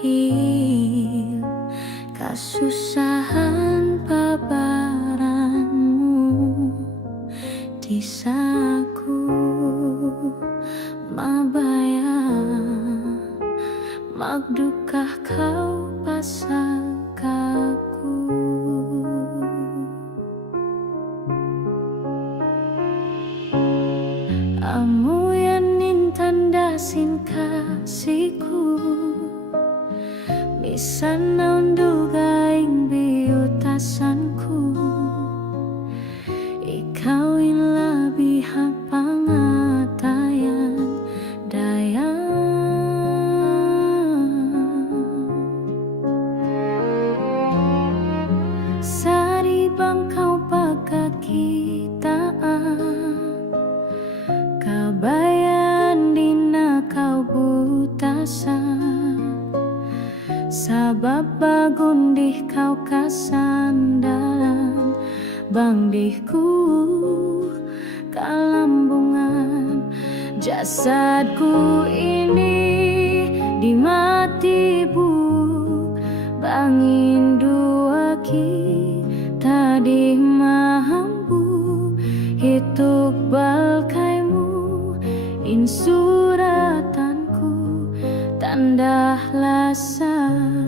rahil kasusahan pabaranmu disaku mabaya magdukah kau pasangkaku. Amu yang nintandasin kasihku bisan naon dugaing biutasanku. Ikaw yang labih pangatayan dayang. Sari bang kau pagkakitaan kabayan di na kau butasan sabab bagundih kau kasandalan bang dihku kalambungan jasadku ini di mati bu bangin dua tadi mampu hituk balkaimu insuratanku tanda lasaku.